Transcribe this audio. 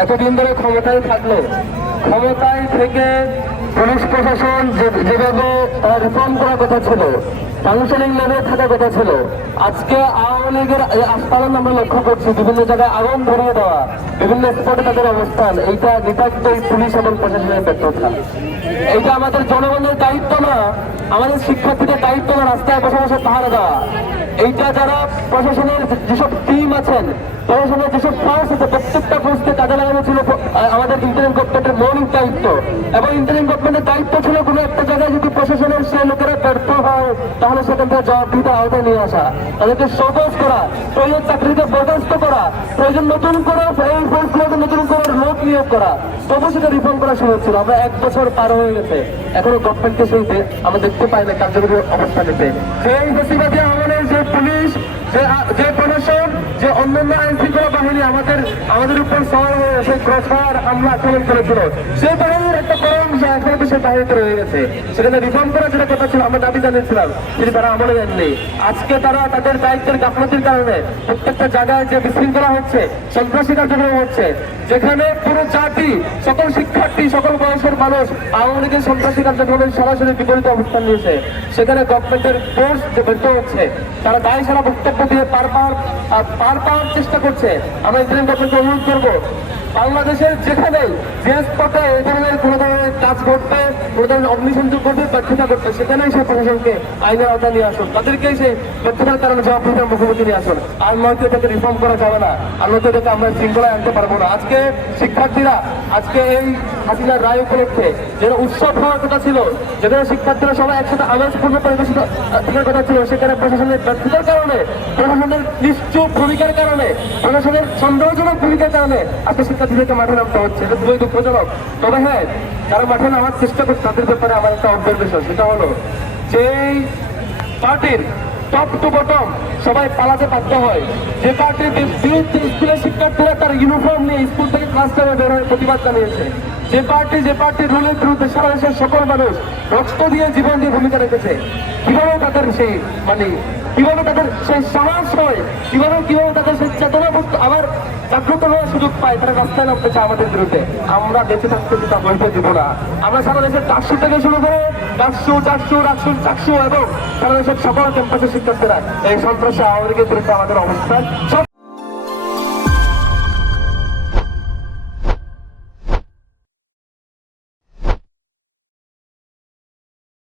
এতদিন ধরে ক্ষমতায় থাকল। ক্ষমতায় থেকে পুলিশ প্রশাসন যেভাবে রিফর্ম করার কথা ছিল ফাংশনিং লেভে থাকার কথা ছিল, আজকে আওয়ামী লীগের এই আস্পালন আমরা লক্ষ্য করছি, বিভিন্ন জায়গায় আগুন ধরিয়ে দেওয়া, বিভিন্ন স্পটে তাদের অবস্থান, এইটা নিতান্তই পুলিশ এবং প্রশাসনের ব্যর্থতা। এইটা আমাদের জনগণের দায়িত্ব না, আমাদের শিক্ষার্থীদের দায়িত্ব না রাস্তায় বসে বসে পাহারা দেওয়া। এইটা যারা প্রশাসনের যেসব টিম আছেন, প্রশাসনের যেসব ফোর্স আছে প্রত্যেকটা ফোর্সকে কাজে লাগানো ছিল প- আহ, আমাদের ইন্টারিম গভর্নমেন্টের মৌলিক দায়িত্ব। এবং ইন্টারিম গভর্নমেন্টের দায়িত্ব ছিল কোনো একটা জায়গায় যদি প্রশাসনের সেই লোকেরা ব্যর্থ হয়, তাহলে সেখান থেকে জবাবদিহিতা আওতায় নিয়ে আসা। তাদেরকে সহজ করা, প্রয়োজন চাকরিতে বরখাস্ত করা, প্রয়োজন নতুন করে এই ফোর্সগুলোকে নতুন করে লোক নিয়োগ করা। তবু সেটা রিফর্ম করা শুরু হচ্ছিল আমরা এক বছর পার হয়ে গেছে। এখনও গভর্নমেন্টকে সেইতে আমরা দেখতে পাই না কার্যকরী অবস্থা নিতে সেই বেশিরভাগী আমাদের যে পুলিশ যে যে প্রশাসন যে অন্যান্য আইন শৃঙ্খলা বাহিনী আমাদের উপর সওয়ার হয়ে সেই ক্রসফায়ার হামলা আক্রমণ করেছিল সেই বাহিনীর একটা বড় অংশ এখনও তো সেই বাহিনীতে রয়ে গেছে। সেখানে রিফর্ম করার যেটা কথা ছিল, আমরা দাবি জানিয়েছিলাম, কিন্তু তারা আমলে নেননি। আজকে তারা তাদের দায়িত্বের গাফলতির কারণে প্রত্যেকটা জায়গায় যে বিশৃঙ্খলা হচ্ছে, সন্ত্রাসী কার্যক্রম হচ্ছে, যেখানে পুরো জাতি, সকল শিক্ষার্থী, সকল বয়সের মানুষ, আওয়ামী লীগের সন্ত্রাসী কার্যক্রমের সরাসরি বিপরীত অবস্থান নিয়েছে। সেখানে গভর্নমেন্টের ফোর্স যে ব্যর্থ হচ্ছে, তারা দায় সারা বক্তব্য দিয়ে পার পাওয়ার পার পাওয়ার চেষ্টা করছে। আমরা ইন্টারিম অনুরোধ করব। বাংলাদেশের যেখানে যে স্পটে এই ধরনের কোনো ধরনের কাজ করতে কোনো ধরনের অগ্নিসংযোগ করতে ব্যর্থতা করতে সেখানেই সে প্রশাসনকে আইনের আওতায় নিয়ে আসুন। তাদেরকে সে ব্যর্থতার কারণে জবাবদিহিতার মুখোমুখি নিয়ে আসুন। আর নয়তো এটাকে রিফর্ম করা যাবে না। আর নয়তো এটাকে আমরা শৃঙ্খলায় আনতে পারব না। আজকে শিক্ষার্থীরা, আজকে এই হাসিনার রায় উপলক্ষে যেটা উৎসব হওয়ার কথা ছিল, যেখানে শিক্ষার্থীরা সবাই একসাথে আমেজপূর্ণ পরিবেশিত থাকার কথা ছিল, সেখানে প্রশাসনের ব্যর্থতার কারণে, প্রশাসনের নিশ্চুপ ভূমিকার কারণে, প্রশাসনের সন্দেহজনক ভূমিকার কারণে আজকে শিক্ষার্থীদেরকে মাঠে নামতে হচ্ছে। এটা খুবই দুঃখজনক। তবে হ্যাঁ যারা মাঠে নামার চেষ্টা করছে, তাদের ব্যাপারে আমার একটা অবজারভেশন সেটা হলো যেই পার্টির টপ টু বটম সবাই পালাতে বাধ্য হয়, যে পার্টির বিরুদ্ধে স্কুলের শিক্ষার্থীরা তার ইউনিফর্ম নিয়ে স্কুল থেকে ক্লাস টাইমে বের হয়ে প্রতিবাদ জানিয়েছে যে পার্টি, যে পার্টির রুলের বিরুদ্ধে সারা দেশের সকল মানুষ রক্ত দিয়ে জীবন দিয়ে ভূমিকা রেখেছে, কীভাবে তাদের সেই মানে কীভাবে তাদের সেই সাহস হয়, কীভাবে কীভাবে তাদের সেই চেতনা আবার জাগ্রত হওয়ার সুযোগ পায়, তারা রাস্তায় নামতে চায় আমাদের বিরুদ্ধে। আমরা বেঁচে থাকতে তা বলতে দিব না। আমরা সারা দেশের চারশো থেকে শুরু করে চারশো চারশো চারশো চারশো এবং সারা দেশের সকল ক্যাম্পাসের শিক্ষার্থীরা এই সন্ত্রাসী আওয়ামী লীগের বিরুদ্ধে আমাদের অবস্থান।